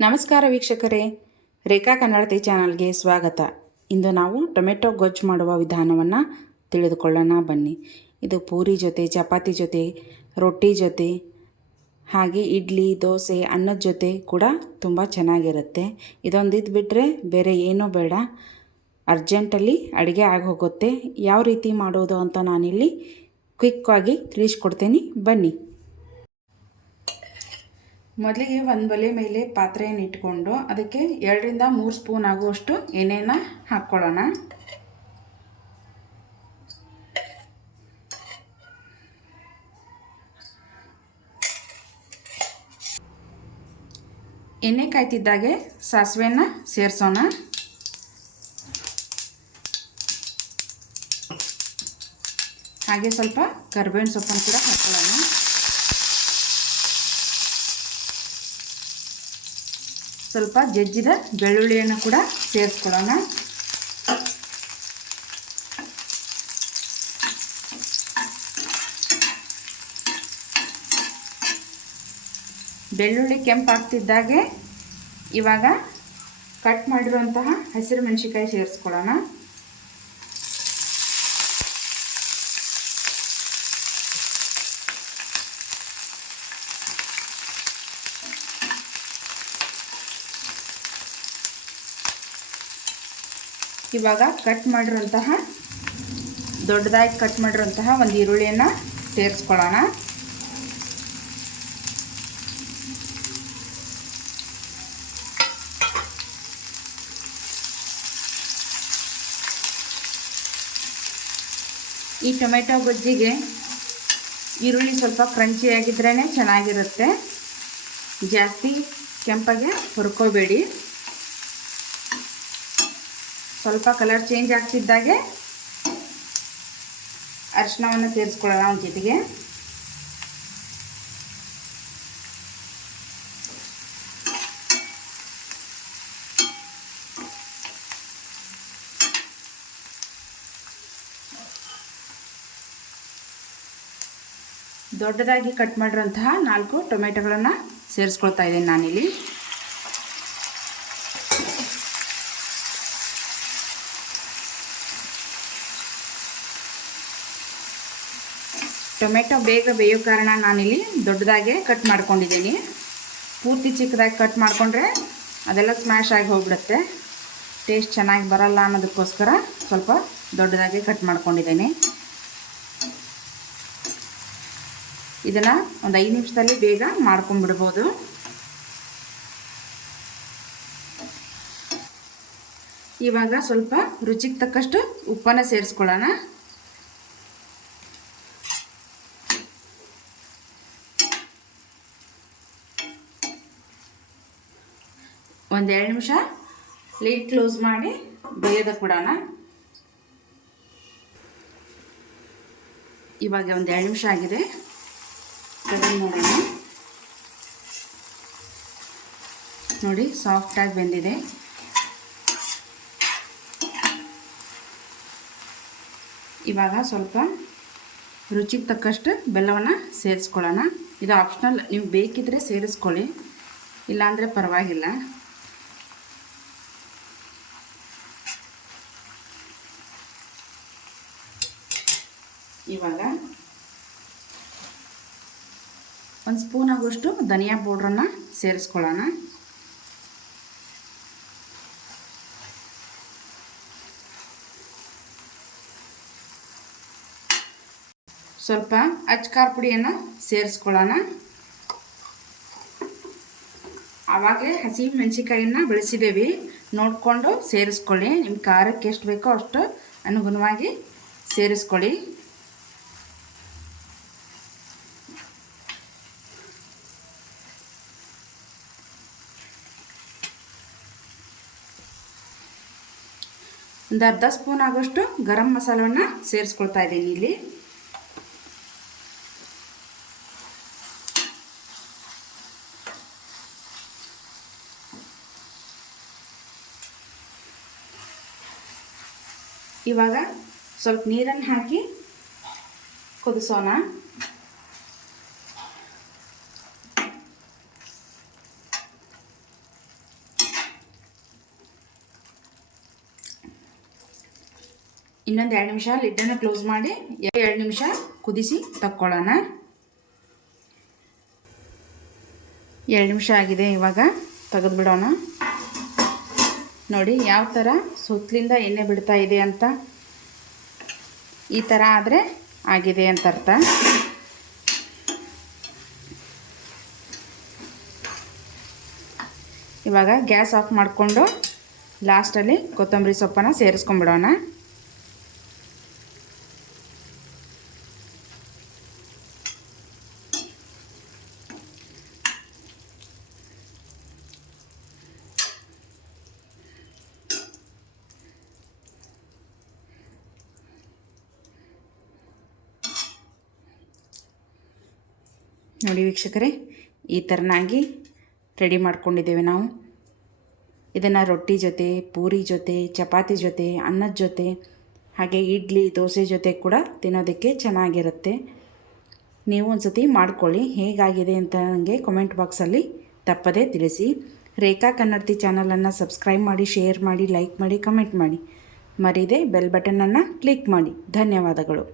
ನಮಸ್ಕಾರ ವೀಕ್ಷಕರೇ. ರೇಖಾ ಕನ್ನಡತಿ ಚಾನಲ್ಗೆ ಸ್ವಾಗತ. ಇಂದು ನಾವು ಟೊಮೆಟೊ ಗೊಜ್ಜು ಮಾಡುವ ವಿಧಾನವನ್ನು ತಿಳಿದುಕೊಳ್ಳೋಣ. ಬನ್ನಿ. ಇದು ಪೂರಿ ಜೊತೆ, ಚಪಾತಿ ಜೊತೆ, ರೊಟ್ಟಿ ಜೊತೆ, ಹಾಗೆ ಇಡ್ಲಿ, ದೋಸೆ, ಅನ್ನದ ಜೊತೆ ಕೂಡ ತುಂಬ ಚೆನ್ನಾಗಿರುತ್ತೆ. ಇದೊಂದಿದ್ದು ಬಿಟ್ಟರೆ ಬೇರೆ ಏನೂ ಬೇಡ. ಅರ್ಜೆಂಟಲ್ಲಿ ಅಡುಗೆ ಆಗಿ ಹೋಗುತ್ತೆ ಯಾವ ರೀತಿ ಮಾಡೋದು ಅಂತ ನಾನಿಲ್ಲಿ ಕ್ವಿಕ್ಕಾಗಿ ತಿಳಿಸ್ಕೊಡ್ತೀನಿ. ಬನ್ನಿ. ಮೊದಲಿಗೆ ಒಂದು ಬಲೆ ಮೇಲೆ ಪಾತ್ರೆಯನ್ನು ಇಟ್ಕೊಂಡು ಅದಕ್ಕೆ ಎರಡರಿಂದ ಮೂರು ಸ್ಪೂನ್ ಆಗುವಷ್ಟು ಎಣ್ಣೆನ ಹಾಕ್ಕೊಳ್ಳೋಣ. ಎಣ್ಣೆ ಕಾಯ್ತಿದ್ದಾಗೆ ಸಾಸಿವೆನ ಸೇರಿಸೋಣ. ಹಾಗೆ ಸ್ವಲ್ಪ ಕರ್ಬೇವಿನ ಸೊಪ್ಪನ್ನು ಕೂಡ ಹಾಕ್ಕೊಳ್ಳೋಣ. ಸ್ವಲ್ಪ ಜಜ್ಜಿದ ಬೆಳ್ಳುಳ್ಳಿಯನ್ನು ಕೂಡ ಸೇರಿಸ್ಕೊಳ್ಳೋಣ. ಬೆಳ್ಳುಳ್ಳಿ ಕೆಂಪಾಗ್ತಿದ್ದಾಗೆ ಇವಾಗ ಕಟ್ ಮಾಡಿರುವಂತಹ ಹಸಿರು ಮೆಣಸಿಕಾಯಿ ಸೇರಿಸ್ಕೊಳ್ಳೋಣ. ಇವಾಗ ಕಟ್ ಮಾಡಿರೋಂತಹ ದೊಡ್ಡದಾಗಿ ಕಟ್ ಮಾಡಿರೋಂತಹ ಒಂದು ಈರುಳ್ಳಿಯನ್ನು ಸೇರಿಸ್ಕೊಳ್ಳೋಣ. ಈ ಟೊಮೆಟೊ ಗೊಜ್ಜಿಗೆ ಈರುಳ್ಳಿ ಸ್ವಲ್ಪ ಕ್ರಂಚಿ ಆಗಿದ್ರೇ ಚೆನ್ನಾಗಿರುತ್ತೆ. ಜಾಸ್ತಿ ಕೆಂಪಗೆ ಹುರ್ಕೋಬೇಡಿ. ಸ್ವಲ್ಪ ಕಲರ್ ಚೇಂಜ್ ಆಗ್ತಿದ್ದಾಗೆ ಅರಿಶಿನವನ್ನು ಸೇರಿಸ್ಕೊಳ್ಳೋಣ ಒಂದು ಜೊತೆಗೆ. ದೊಡ್ಡದಾಗಿ ಕಟ್ ಮಾಡಿರೋಂತಹ ನಾಲ್ಕು ಟೊಮೆಟೊಗಳನ್ನು ಸೇರಿಸ್ಕೊಳ್ತಾ ಇದ್ದೀನಿ ನಾನಿಲ್ಲಿ. ಟೊಮೆಟೊ ಬೇಗ ಬೇಯೋ ಕಾರಣ ನಾನಿಲ್ಲಿ ದೊಡ್ಡದಾಗೆ ಕಟ್ ಮಾಡ್ಕೊಂಡಿದ್ದೀನಿ. ಪೂರ್ತಿ ಚಿಕ್ಕದಾಗಿ ಕಟ್ ಮಾಡಿಕೊಂಡ್ರೆ ಅದೆಲ್ಲ ಸ್ಮ್ಯಾಶ್ ಆಗಿ ಹೋಗ್ಬಿಡುತ್ತೆ. ಟೇಸ್ಟ್ ಚೆನ್ನಾಗಿ ಬರಲ್ಲ ಅನ್ನೋದಕ್ಕೋಸ್ಕರ ಸ್ವಲ್ಪ ದೊಡ್ಡದಾಗಿ ಕಟ್ ಮಾಡ್ಕೊಂಡಿದ್ದೀನಿ. ಇದನ್ನು ಒಂದು ಐದು ನಿಮಿಷದಲ್ಲಿ ಬೇಗ ಮಾಡ್ಕೊಂಬಿಡ್ಬೋದು ಇವಾಗ ಸ್ವಲ್ಪ ರುಚಿಗೆ ತಕ್ಕಷ್ಟು ಉಪ್ಪನ್ನು ಸೇರಿಸ್ಕೊಳ್ಳೋಣ. ಒಂದು ಎರಡು ನಿಮಿಷ ಲೀಡ್ ಕ್ಲೋಸ್ ಮಾಡಿ ಬೇಯದ ಕೊಡೋಣ ಇವಾಗ ಒಂದು ಎರಡು ನಿಮಿಷ ಆಗಿದೆ. ನೋಡೋಣ ನೋಡಿ ಸಾಫ್ಟಾಗಿ ಬೆಂದಿದೆ. ಇವಾಗ ಸ್ವಲ್ಪ ರುಚಿಗೆ ತಕ್ಕಷ್ಟು ಬೆಲ್ಲವನ್ನು ಸೇರಿಸ್ಕೊಳ್ಳೋಣ. ಇದು ಆಪ್ಷನಲ್ ನೀವು ಬೇಕಿದ್ರೆ ಸೇರಿಸ್ಕೊಳ್ಳಿ. ಇಲ್ಲಾಂದರೆ ಪರವಾಗಿಲ್ಲ. ಇವಾಗ ಒಂದು ಸ್ಪೂನ್ ಆಗುವಷ್ಟು ಧನಿಯಾ ಪೌಡ್ರನ್ನು ಸೇರಿಸ್ಕೊಳ್ಳೋಣ. ಸ್ವಲ್ಪ ಅಚ್ಕಾರ್ ಪುಡಿಯನ್ನು ಸೇರಿಸ್ಕೊಳ್ಳೋಣ. ಆವಾಗಲೇ ಹಸಿ ಮೆಣಸಿಕಾಯಿನ ಬೆಳೆಸಿದ್ದೀವಿ ನೋಡಿಕೊಂಡು ಸೇರಿಸ್ಕೊಳ್ಳಿ. ನಿಮ್ಮ ಖಾರಕ್ಕೆ ಎಷ್ಟು ಬೇಕೋ ಅಷ್ಟು ಅನುಗುಣವಾಗಿ ಸೇರಿಸ್ಕೊಳ್ಳಿ. ಒಂದು ಅರ್ಧ ಸ್ಪೂನ್ ಆಗೋಷ್ಟು ಗರಂ ಮಸಾಲವನ್ನು ಸೇರಿಸ್ಕೊಳ್ತಾ ಇದ್ದೀನಿ ಇಲ್ಲಿ. ಇವಾಗ ಸ್ವಲ್ಪ ನೀರನ್ನು ಹಾಕಿ ಕುದಿಸೋಣ. ಇನ್ನೊಂದು ಎರಡು ನಿಮಿಷ ಲಿಡ್ಡನ್ನು ಕ್ಲೋಸ್ ಮಾಡಿ, ಎರಡು ನಿಮಿಷ ಕುದಿಸಿ ತಕ್ಕೊಳ್ಳೋಣ. ಎರಡು ನಿಮಿಷ ಆಗಿದೆ ಇವಾಗ, ತೆಗೆದುಬಿಡೋಣ. ನೋಡಿ, ಯಾವ ಥರ ಸುತ್ತಲಿಂದ ಎಣ್ಣೆ ಬಿಡ್ತಾ ಇದೆ ಅಂತ. ಈ ಥರ ಆದರೆ ಆಗಿದೆ ಅಂತ ಅರ್ಥ ಇವಾಗ ಗ್ಯಾಸ್ ಆಫ್ ಮಾಡಿಕೊಂಡು ಲಾಸ್ಟಲ್ಲಿ ಕೊತ್ತಂಬರಿ ಸೊಪ್ಪನ್ನು ಸೇರಿಸ್ಕೊಂಬಿಡೋಣ ನೋಡಿ ವೀಕ್ಷಕರೇ, ಈ ಥರನಾಗಿ ರೆಡಿ ಮಾಡ್ಕೊಂಡಿದ್ದೇವೆ ನಾವು. ಇದನ್ನು ರೊಟ್ಟಿ ಜೊತೆ, ಪೂರಿ ಜೊತೆ, ಚಪಾತಿ ಜೊತೆ, ಅನ್ನದ ಜೊತೆ, ಹಾಗೆ ಇಡ್ಲಿ, ದೋಸೆ ಜೊತೆ ಕೂಡ ತಿನ್ನೋದಕ್ಕೆ ಚೆನ್ನಾಗಿರುತ್ತೆ. ನೀವು ಒಂದು ಸತಿ ಮಾಡ್ಕೊಳ್ಳಿ, ಹೇಗಾಗಿದೆ ಅಂತ ನನಗೆ ಕಮೆಂಟ್ ಬಾಕ್ಸಲ್ಲಿ ತಪ್ಪದೇ ತಿಳಿಸಿ. ರೇಖಾ ಕನ್ನಡತಿ ಚಾನಲನ್ನು ಸಬ್ಸ್ಕ್ರೈಬ್ ಮಾಡಿ ಶೇರ್ ಮಾಡಿ ಲೈಕ್ ಮಾಡಿ ಕಮೆಂಟ್ ಮಾಡಿ. ಮರೀದೆ ಬೆಲ್ ಬಟನನ್ನು ಕ್ಲಿಕ್ ಮಾಡಿ. ಧನ್ಯವಾದಗಳು.